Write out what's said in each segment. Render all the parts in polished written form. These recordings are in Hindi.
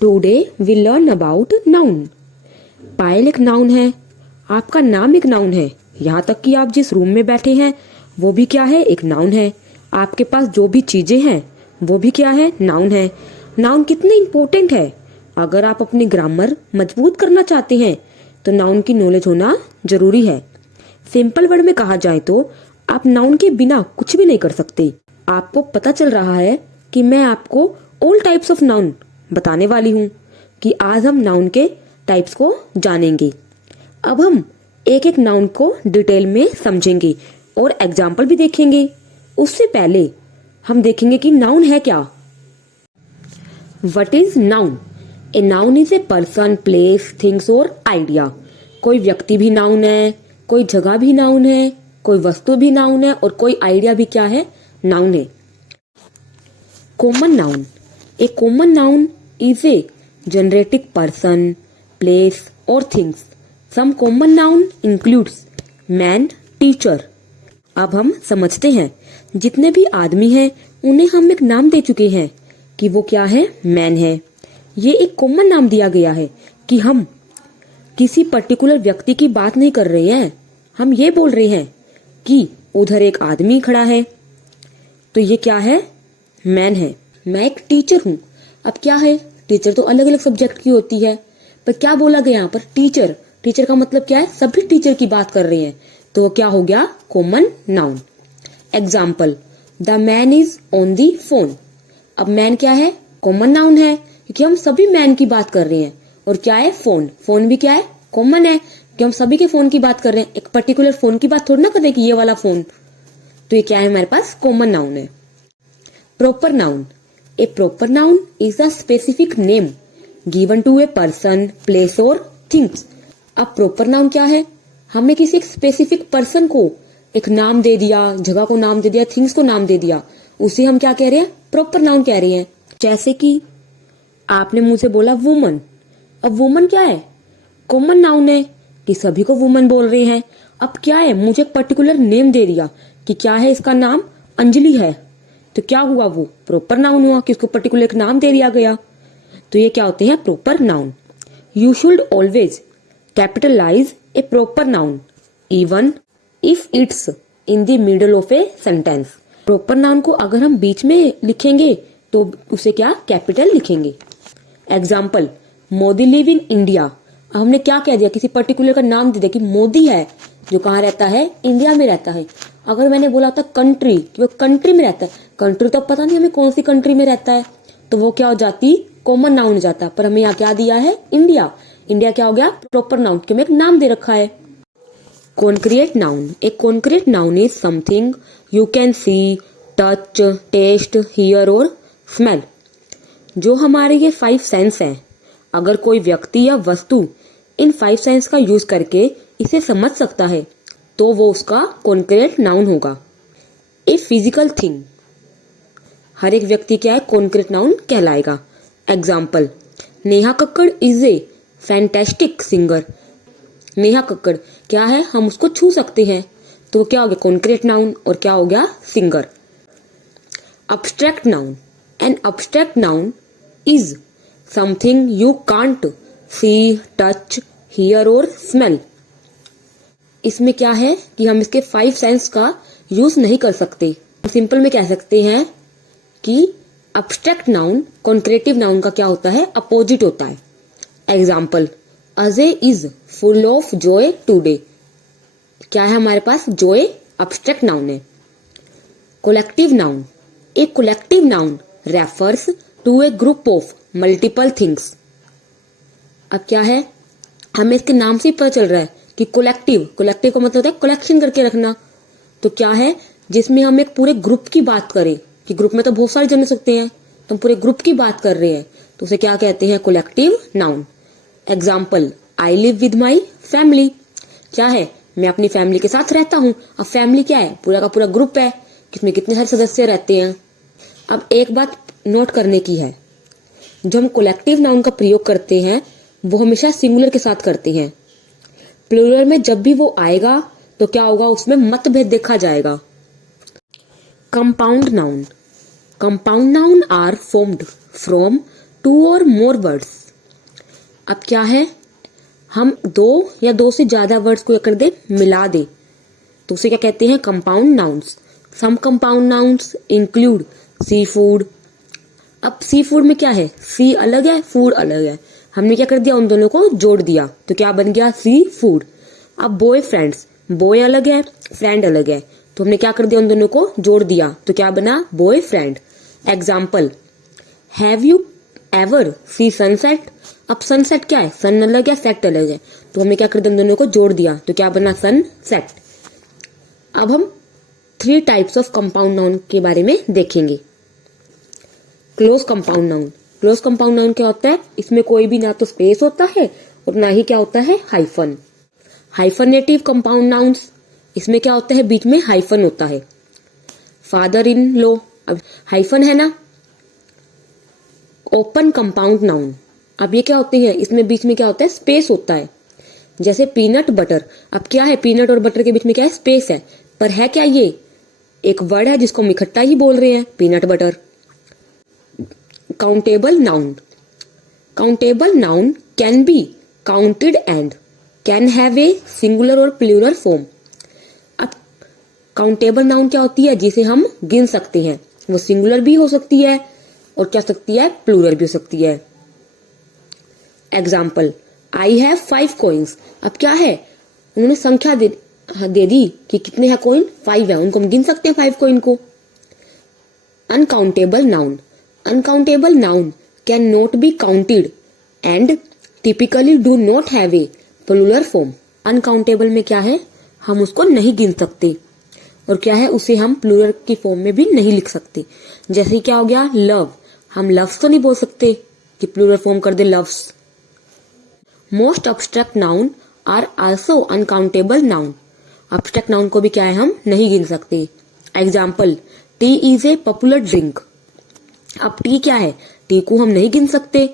Today we learn about noun. Payal एक नाउन है, आपका नाम एक नाउन है, यहाँ तक कि आप जिस रूम में बैठे हैं वो भी क्या है, एक नाउन है। आपके पास जो भी चीजें हैं वो भी क्या है, नाउन है। नाउन कितने इंपॉर्टेंट है। अगर आप अपनी ग्रामर मजबूत करना चाहते हैं तो नाउन की नॉलेज होना जरूरी है। सिंपल वर्ड में कहा जाए तो आप नाउन के बिना कुछ भी नहीं कर सकते। आपको पता चल रहा है कि मैं आपको ऑल टाइप्स ऑफ नाउन बताने वाली हूँ कि आज हम नाउन के टाइप्स को जानेंगे। अब हम एक एक नाउन को डिटेल में समझेंगे और एग्जाम्पल भी देखेंगे। उससे पहले हम देखेंगे कि नाउन है क्या। What is noun? A noun is A person, place, things और आइडिया। कोई व्यक्ति भी नाउन है, कोई जगह भी नाउन है, कोई वस्तु भी नाउन है और कोई आइडिया भी क्या है, नाउन है। Common noun. A common noun is a generic person, place और things. Some common noun includes man, teacher. अब हम समझते हैं, जितने भी आदमी हैं उन्हें हम एक नाम दे चुके हैं कि वो क्या है, मैन है। ये एक कॉमन नाम दिया गया है कि हम किसी पर्टिकुलर व्यक्ति की बात नहीं कर रहे हैं। हम ये बोल रहे हैं कि उधर एक आदमी खड़ा है तो ये क्या है, मैन है। मैं एक टीचर हूँ। अब क्या है, टीचर तो अलग अलग सब्जेक्ट की होती है, पर क्या बोला गया यहाँ पर, टीचर। टीचर का मतलब क्या है, सभी टीचर की बात कर रहे हैं, तो वो क्या हो गया, common noun. Example, the man is on the phone. अब मैन क्या है, कॉमन नाउन है, क्योंकि हम सभी मैन की बात कर रहे हैं। और क्या है, फोन। फोन भी क्या है, कॉमन है, कि हम सभी के फोन की बात कर रहे हैं। एक पर्टिकुलर फोन की बात थोड़ी ना कर रहे कि ये वाला फोन। तो ये क्या है, हमारे पास कॉमन नाउन है। Proper noun. A proper noun is a specific name given to a person, place और थिंग्स। अब प्रॉपर नाउन क्या है, हमने किसी एक स्पेसिफिक पर्सन को एक नाम दे दिया, जगह को नाम दे दिया, थिंग्स को नाम दे दिया, उसे हम क्या कह रहे हैं, प्रॉपर नाउन कह रहे हैं। जैसे कि आपने मुझसे बोला वुमन। अब वुमन क्या है, कॉमन नाउन है कि सभी को वुमन बोल रहे हैं। अब क्या है, मुझे एक पर्टिकुलर नेम दे दिया कि क्या है, इसका नाम अंजलि है, तो क्या हुआ, वो प्रॉपर नाउन हुआ कि उसको पर्टिकुलर एक नाम दे दिया गया। तो ये क्या होते हैं, proper noun. You should always capitalize a proper noun even if it's in the middle of a sentence. Proper noun को अगर हम बीच में लिखेंगे तो उसे क्या, कैपिटल लिखेंगे। Example, Modi live in India. हमने क्या कह दिया, किसी पर्टिकुलर का नाम दे दिया कि मोदी है, जो कहाँ रहता है, इंडिया में रहता है। अगर मैंने बोला था कंट्री, कि वो कंट्री में रहता है, कंट्री तो पता नहीं हमें कौन सी कंट्री में रहता है, तो वो क्या हो जाती, कॉमन नाउन हो जाता। पर हमें यहाँ क्या दिया है, इंडिया। इंडिया क्या हो गया, प्रॉपर नाउन, क्योंकि हमें एक नाम दे रखा है। Concrete noun. A concrete noun is something you can see, touch, taste, hear और स्मेल। जो हमारे ये 5 सेंस हैं, अगर कोई व्यक्ति या वस्तु इन 5 सेंस का यूज करके इसे समझ सकता है तो वो उसका कॉन्क्रीट नाउन होगा। ए फिजिकल थिंग, हर एक व्यक्ति क्या है, कॉन्क्रीट नाउन कहलाएगा। Example, Neha Kakkar is a fantastic singer. Neha Kakkar क्या है, हम उसको छू सकते हैं, तो वो क्या हो गया, कॉन्क्रीट नाउन, और क्या हो गया, singer. Abstract noun. An abstract noun is something you can't see, touch, hear और स्मेल। इसमें क्या है कि हम इसके 5 सेंस का यूज नहीं कर सकते। सिंपल में कह सकते हैं कि अब्स्ट्रैक्ट नाउन कॉन्क्रेटिव नाउन का क्या होता है, अपोजिट होता है। Example, Ajay is full of joy today. क्या है हमारे पास, जॉय अब्स्ट्रैक्ट नाउन है। Collective noun. A collective noun refers to a group of multiple things. अब क्या है, हमें इसके नाम से ही पता चल रहा है कि कोलेक्टिव, कोलेक्टिव का मतलब होता है कलेक्शन करके रखना। तो क्या है, जिसमें हम एक पूरे ग्रुप की बात करें, कि ग्रुप में तो बहुत सारे जन हो सकते हैं, तो हम पूरे ग्रुप की बात कर रहे हैं, तो उसे क्या कहते हैं, collective noun. Example, I live with my family. क्या है, मैं अपनी फैमिली के साथ रहता हूँ। अब फैमिली क्या है, पूरा का पूरा ग्रुप है, जिसमें कितने सारे सदस्य रहते हैं। अब एक बात नोट करने की है, जो हम कोलेक्टिव नाउन का प्रयोग करते हैं वो हमेशा सिंगुलर के साथ करते हैं। प्लूरल में जब भी वो आएगा तो क्या होगा, उसमें मतभेद देखा जाएगा। Compound noun. Compound noun are formed from two और मोर वर्ड्स। अब क्या है, हम दो या दो से ज्यादा वर्ड्स को कर दे, मिला दे, तो उसे क्या कहते हैं, compound nouns. Some compound nouns include seafood. अब सी फूड में क्या है, सी अलग है, फूड अलग है, हमने क्या कर दिया, उन दोनों को जोड़ दिया, तो क्या बन गया, सी फूड। अब बॉय फ्रेंड्स, बॉय अलग है, फ्रेंड अलग है, तो हमने क्या कर दिया, उन दोनों को जोड़ दिया, तो क्या बना, boy friend. Example, have you ever see sunset. अब सनसेट क्या है, सन अलग है, सेट अलग है, तो हमने क्या कर दिया, उन दोनों को जोड़ दिया, तो क्या बना, सनसेट। अब हम 3 टाइप्स ऑफ कंपाउंड नाउन के बारे में देखेंगे। Close compound noun. Close compound noun क्या होता है, इसमें कोई भी ना तो स्पेस होता है और ना ही क्या होता है, हाइफन। हाइफनेटिव कंपाउंड नाउन्स, इसमें क्या होता है, बीच में हाइफन होता है। फादर इन लॉ, अब हाइफन है ना। ओपन कंपाउंड नाउन, अब ये क्या होते हैं, इसमें बीच में क्या होता है, स्पेस होता है। जैसे पीनट बटर, अब क्या है, पीनट और बटर के बीच में क्या है, स्पेस है, पर है क्या, ये एक वर्ड है जिसको हम इकट्ठा ही बोल रहे हैं, peanut butter. Countable noun. Countable noun can be counted and can have a singular और प्लूरल फॉर्म। अब काउंटेबल नाउन क्या होती है, जिसे हम गिन सकते हैं, वो सिंगुलर भी हो सकती है और क्या सकती है, प्लूरल भी हो सकती है। Example, I have 5 coins. अब क्या है, उन्होंने संख्या दे दी कि कितने हैं कॉइन, 5 है, उनको हम गिन सकते हैं 5 कॉइन को। Uncountable noun. Uncountable noun can not be counted and typically do not have a plural form. Uncountable में क्या है, हम उसको नहीं गिन सकते और क्या है, उसे हम प्लूरल की फॉर्म में भी नहीं लिख सकते। जैसे क्या हो गया, लव, हम लव्स तो नहीं बोल सकते कि प्लूरल फॉर्म कर दे loves. Most abstract noun are also uncountable noun. Abstract noun को भी क्या है, हम नहीं गिन सकते। Example, tea is a popular drink. अब टी क्या है, टी को हम नहीं गिन सकते,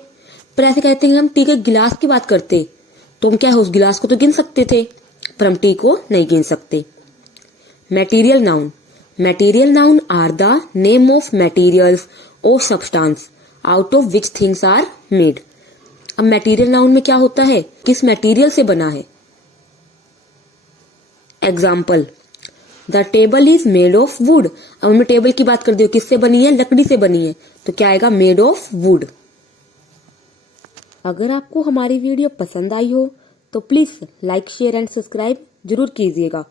पर ऐसे कहते हैं हम टी के गिलास की बात करते, तो हम क्या है, उस गिलास को तो गिन सकते थे, पर हम टी को नहीं गिन सकते। Material noun. Material noun are the name of materials और substance out of which things are made. अब मटेरियल नाउन में क्या होता है, किस मटेरियल से बना है। Example, the table is made of wood. अब हमें टेबल की बात कर दी, किससे बनी है, लकड़ी से बनी है, तो क्या आएगा, मेड ऑफ वुड। अगर आपको हमारी वीडियो पसंद आई हो तो please like, share and subscribe जरूर कीजिएगा।